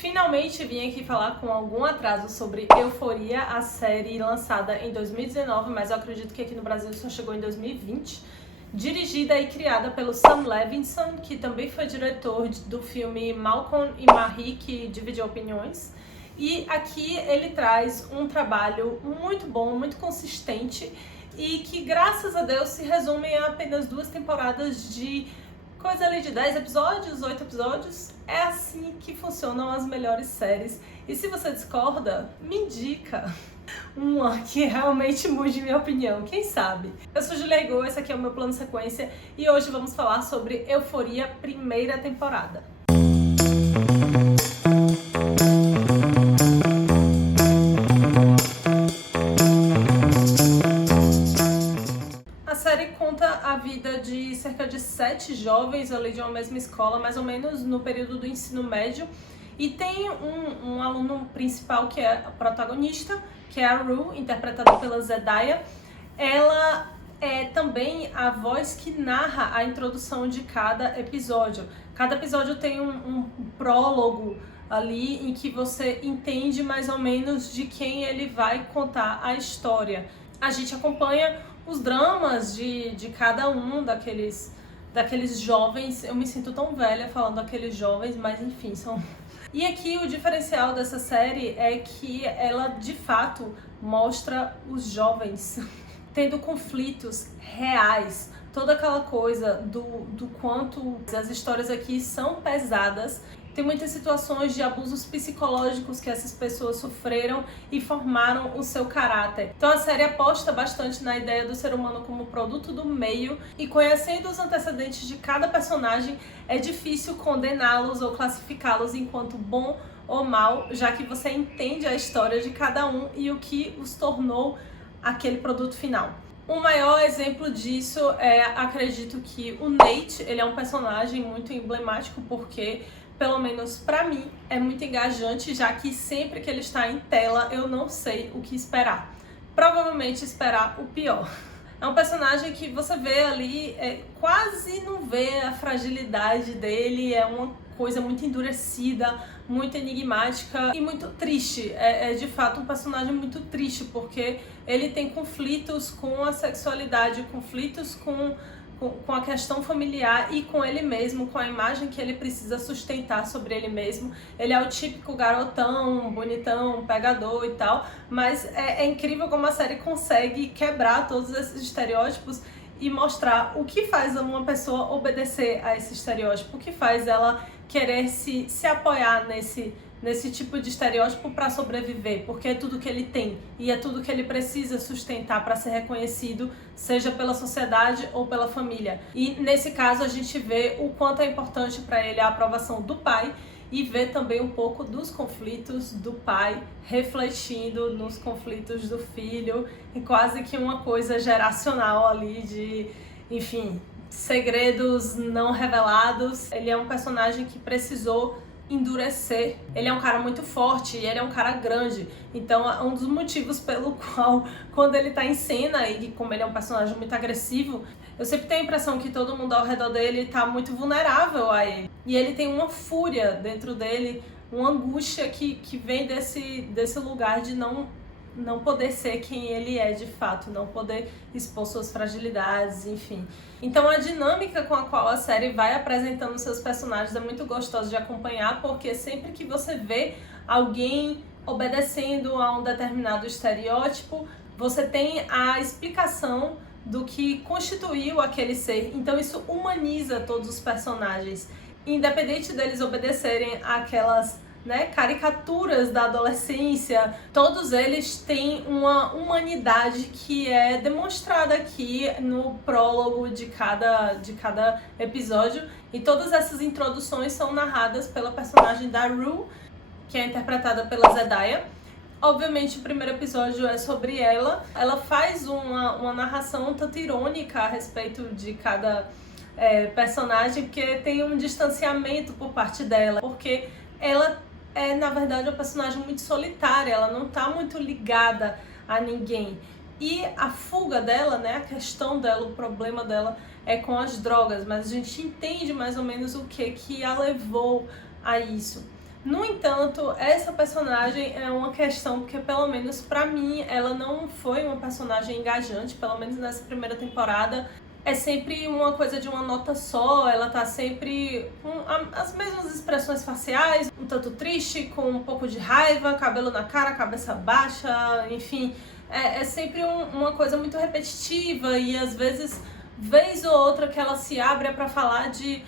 Finalmente vim aqui falar com algum atraso sobre Euphoria, a série lançada em 2019, mas eu acredito que aqui no Brasil só chegou em 2020. Dirigida e criada pelo Sam Levinson, que também foi diretor do filme Malcolm e Marie, que dividiu opiniões. E aqui ele traz um trabalho muito bom, muito consistente e que, graças a Deus, se resume a apenas 2 temporadas de coisa ali de 10 episódios, 8 episódios. É assim que funcionam as melhores séries. E se você discorda, me indica uma que realmente mude minha opinião, quem sabe? Eu sou Julia Igor, esse aqui é o meu plano sequência e hoje vamos falar sobre Euphoria, primeira temporada. A série conta a vida de cerca de 7 jovens ali de uma mesma escola, mais ou menos no período do ensino médio, e tem um aluno principal que é a protagonista, que é a Rue, interpretada pela Zendaya. Ela é também a voz que narra a introdução de cada episódio. Cada episódio tem um prólogo ali em que você entende mais ou menos de quem ele vai contar a história. A gente acompanha os dramas de cada um daqueles jovens. Eu me sinto tão velha falando daqueles jovens, mas enfim, são... E aqui o diferencial dessa série é que ela de fato mostra os jovens tendo conflitos reais, toda aquela coisa do quanto as histórias aqui são pesadas. Tem muitas situações de abusos psicológicos que essas pessoas sofreram e formaram o seu caráter. Então a série aposta bastante na ideia do ser humano como produto do meio, e conhecendo os antecedentes de cada personagem, é difícil condená-los ou classificá-los enquanto bom ou mal, já que você entende a história de cada um e o que os tornou aquele produto final. O maior exemplo disso é, acredito que o Nate, ele é um personagem muito emblemático porque, pelo menos pra mim, é muito engajante, já que sempre que ele está em tela eu não sei o que esperar. Provavelmente esperar o pior. É um personagem que você vê ali, quase não vê a fragilidade dele, é uma coisa muito endurecida, muito enigmática e muito triste. É de fato um personagem muito triste, porque ele tem conflitos com a sexualidade, conflitos com a questão familiar e com ele mesmo, com a imagem que ele precisa sustentar sobre ele mesmo. Ele é o típico garotão, bonitão, pegador e tal, mas é incrível como a série consegue quebrar todos esses estereótipos e mostrar o que faz uma pessoa obedecer a esse estereótipo, o que faz ela querer se apoiar nesse tipo de estereótipo para sobreviver, porque é tudo que ele tem e é tudo que ele precisa sustentar para ser reconhecido, seja pela sociedade ou pela família. E nesse caso a gente vê o quanto é importante para ele a aprovação do pai e vê também um pouco dos conflitos do pai refletindo nos conflitos do filho, e quase que uma coisa geracional ali de, enfim, segredos não revelados. Ele é um personagem que precisou endurecer. Ele é um cara muito forte e ele é um cara grande. Então, um dos motivos pelo qual, quando ele tá em cena, e como ele é um personagem muito agressivo, eu sempre tenho a impressão que todo mundo ao redor dele tá muito vulnerável a ele. E ele tem uma fúria dentro dele, uma angústia que vem desse lugar de não poder ser quem ele é de fato, não poder expor suas fragilidades, enfim. Então a dinâmica com a qual a série vai apresentando seus personagens é muito gostosa de acompanhar, porque sempre que você vê alguém obedecendo a um determinado estereótipo, você tem a explicação do que constituiu aquele ser. Então isso humaniza todos os personagens, independente deles obedecerem àquelas caricaturas da adolescência. Todos eles têm uma humanidade que é demonstrada aqui no prólogo de cada episódio, e todas essas introduções são narradas pela personagem da Rue, que é interpretada pela Zendaya. Obviamente o primeiro episódio é sobre ela. Ela faz uma narração um tanto irônica a respeito de cada personagem, porque tem um distanciamento por parte dela, porque ela é, na verdade, uma personagem muito solitária, ela não tá muito ligada a ninguém. E a fuga dela, a questão dela, o problema dela é com as drogas, mas a gente entende mais ou menos o que a levou a isso. No entanto, essa personagem é uma questão porque, pelo menos pra mim, ela não foi uma personagem engajante, pelo menos nessa primeira temporada. É sempre uma coisa de uma nota só, ela tá sempre com as mesmas expressões faciais, um tanto triste, com um pouco de raiva, cabelo na cara, cabeça baixa, enfim. É sempre uma coisa muito repetitiva e às vezes, vez ou outra, que ela se abre é pra falar de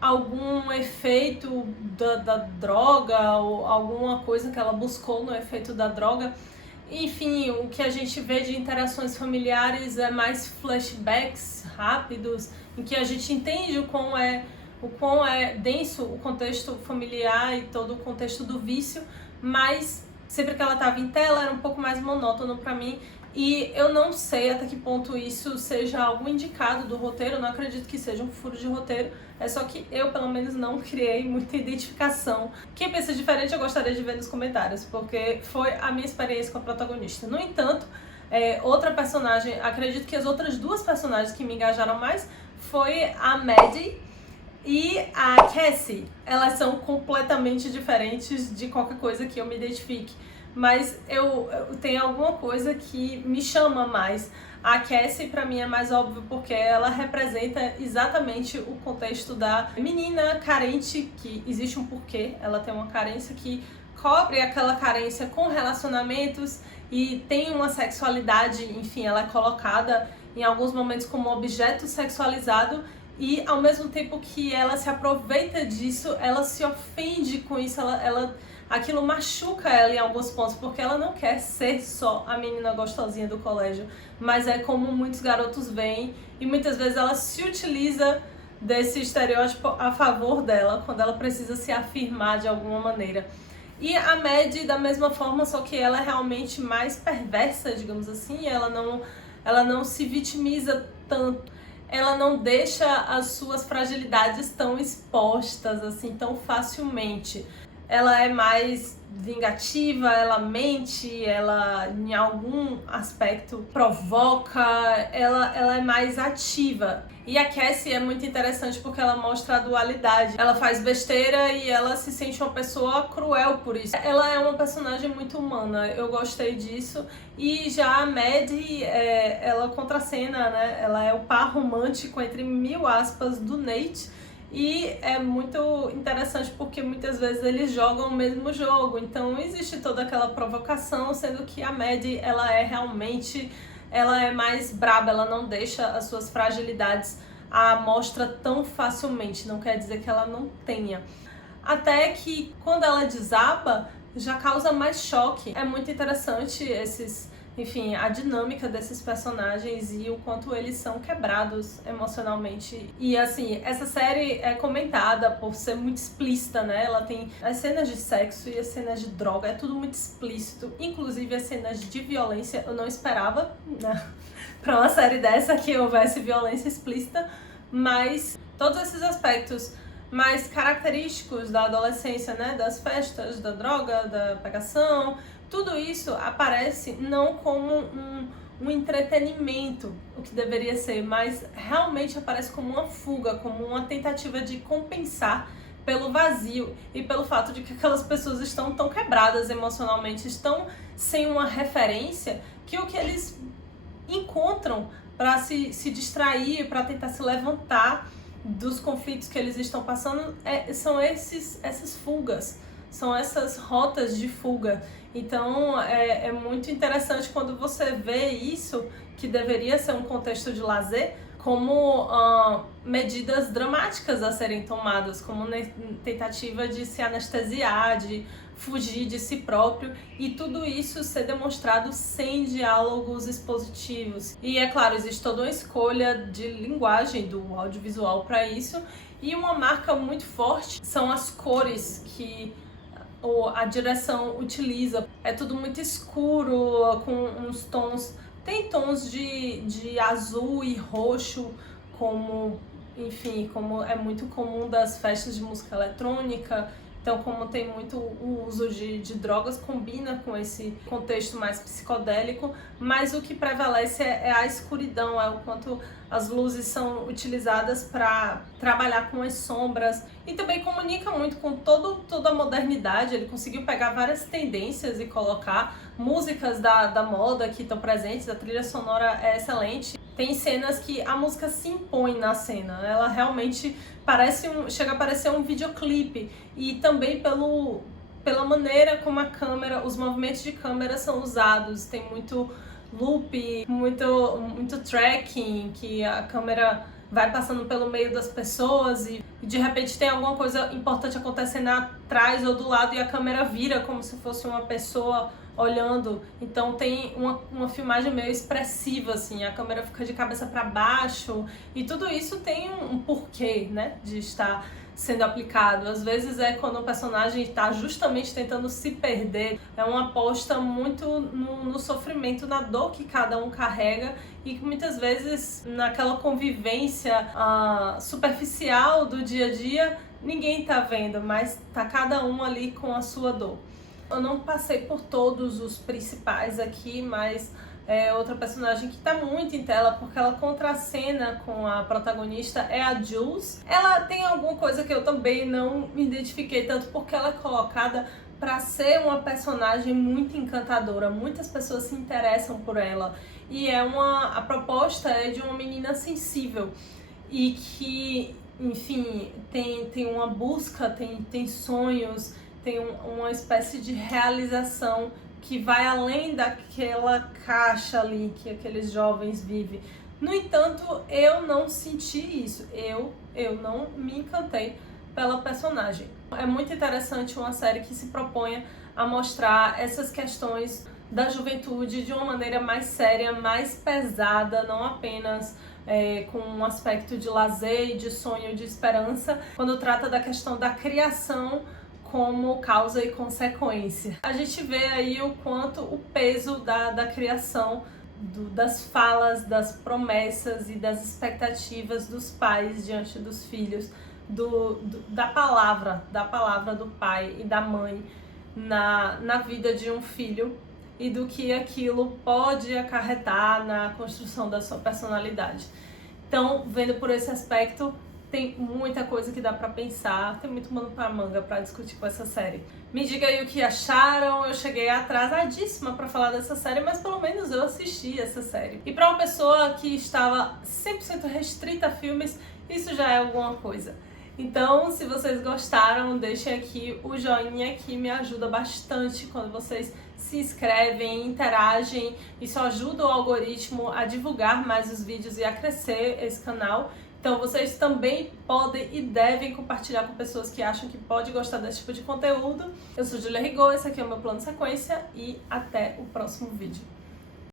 algum efeito da droga ou alguma coisa que ela buscou no efeito da droga. Enfim, o que a gente vê de interações familiares é mais flashbacks rápidos, em que a gente entende o quão é denso o contexto familiar e todo o contexto do vício, mas sempre que ela estava em tela era um pouco mais monótono para mim. E eu não sei até que ponto isso seja algo indicado do roteiro, eu não acredito que seja um furo de roteiro, é só que eu, pelo menos, não criei muita identificação. Quem pensa diferente, eu gostaria de ver nos comentários, porque foi a minha experiência com a protagonista. No entanto, outra personagem, acredito que as outras duas personagens que me engajaram mais foi a Maddie e a Cassie. Elas são completamente diferentes de qualquer coisa que eu me identifique, mas eu tenho alguma coisa que me chama mais. A Cassie, pra mim, é mais óbvio porque ela representa exatamente o contexto da menina carente, que existe um porquê, ela tem uma carência que cobre aquela carência com relacionamentos e tem uma sexualidade, enfim, ela é colocada em alguns momentos como objeto sexualizado e ao mesmo tempo que ela se aproveita disso, ela se ofende com isso, aquilo machuca ela em alguns pontos, porque ela não quer ser só a menina gostosinha do colégio, mas é como muitos garotos veem, e muitas vezes ela se utiliza desse estereótipo a favor dela, quando ela precisa se afirmar de alguma maneira. E a Maddie, da mesma forma, só que ela é realmente mais perversa, digamos assim, ela não se vitimiza tanto, ela não deixa as suas fragilidades tão expostas, assim, tão facilmente. Ela é mais vingativa, ela mente, ela em algum aspecto provoca, ela é mais ativa. E a Cassie é muito interessante porque ela mostra a dualidade. Ela faz besteira e ela se sente uma pessoa cruel por isso. Ela é uma personagem muito humana, eu gostei disso. E já a Maddie, ela contracena, né? Ela é o par romântico, entre mil aspas, do Nate. E é muito interessante porque muitas vezes eles jogam o mesmo jogo, então existe toda aquela provocação, sendo que a Maddie, ela é mais braba, ela não deixa as suas fragilidades à mostra tão facilmente, não quer dizer que ela não tenha. Até que quando ela desaba, já causa mais choque. É muito interessante enfim, a dinâmica desses personagens e o quanto eles são quebrados emocionalmente. E assim, essa série é comentada por ser muito explícita, né? Ela tem as cenas de sexo e as cenas de droga, é tudo muito explícito, inclusive as cenas de violência. Eu não esperava, né, pra uma série dessa que houvesse violência explícita, mas todos esses aspectos mais característicos da adolescência, né? Das festas, da droga, da pegação, tudo isso aparece não como um entretenimento, o que deveria ser, mas realmente aparece como uma fuga, como uma tentativa de compensar pelo vazio e pelo fato de que aquelas pessoas estão tão quebradas emocionalmente, estão sem uma referência, que o que eles encontram para se distrair, para tentar se levantar dos conflitos que eles estão passando são essas fugas, são essas rotas de fuga. Então é muito interessante quando você vê isso, que deveria ser um contexto de lazer, como medidas dramáticas a serem tomadas, como tentativa de se anestesiar, de fugir de si próprio, e tudo isso ser demonstrado sem diálogos expositivos. E é claro, existe toda uma escolha de linguagem do audiovisual para isso, e uma marca muito forte são as cores que a direção utiliza. É tudo muito escuro, com uns tons, tem tons de azul e roxo, como, enfim, como é muito comum das festas de música eletrônica, Então, como tem muito o uso de drogas, combina com esse contexto mais psicodélico, mas o que prevalece é a escuridão, é o quanto as luzes são utilizadas para trabalhar com as sombras, e também comunica muito com toda a modernidade. Ele conseguiu pegar várias tendências e colocar músicas da moda que estão presentes, a trilha sonora é excelente. Tem cenas que a música se impõe na cena, ela realmente chega a parecer um videoclipe, e também pela maneira como a câmera, os movimentos de câmera são usados. Tem muito loop, muito tracking, que a câmera vai passando pelo meio das pessoas e de repente tem alguma coisa importante acontecendo atrás ou do lado e a câmera vira como se fosse uma pessoa olhando. Então tem uma filmagem meio expressiva, assim, a câmera fica de cabeça para baixo, e tudo isso tem um porquê, né, de estar sendo aplicado. Às vezes é quando o personagem está justamente tentando se perder, é uma aposta muito no sofrimento, na dor que cada um carrega, e que muitas vezes naquela convivência superficial do dia a dia ninguém tá vendo, mas tá cada um ali com a sua dor. Eu não passei por todos os principais aqui, mas outra personagem que tá muito em tela, porque ela contracena com a protagonista, é a Jules. Ela tem alguma coisa que eu também não me identifiquei tanto, porque ela é colocada para ser uma personagem muito encantadora. Muitas pessoas se interessam por ela, e a proposta é de uma menina sensível e que, enfim, tem uma busca, tem sonhos, tem uma espécie de realização que vai além daquela caixa ali que aqueles jovens vivem. No entanto, eu não senti isso, eu não me encantei pela personagem. É muito interessante uma série que se propõe a mostrar essas questões da juventude de uma maneira mais séria, mais pesada, não apenas com um aspecto de lazer e de sonho, de esperança, quando trata da questão da criação como causa e consequência. A gente vê aí o quanto o peso da criação, das falas, das promessas e das expectativas dos pais diante dos filhos, da palavra do pai e da mãe na vida de um filho, e do que aquilo pode acarretar na construção da sua personalidade. Então, vendo por esse aspecto, tem muita coisa que dá pra pensar, tem muito pano pra manga pra discutir com essa série. Me diga aí o que acharam. Eu cheguei atrasadíssima pra falar dessa série, mas pelo menos eu assisti essa série. E pra uma pessoa que estava 100% restrita a filmes, isso já é alguma coisa. Então, se vocês gostaram, deixem aqui o joinha, que me ajuda bastante quando vocês se inscrevem, interagem. Isso ajuda o algoritmo a divulgar mais os vídeos e a crescer esse canal. Então vocês também podem e devem compartilhar com pessoas que acham que pode gostar desse tipo de conteúdo. Eu sou Julia Rigaud, esse aqui é o meu plano sequência, e até o próximo vídeo.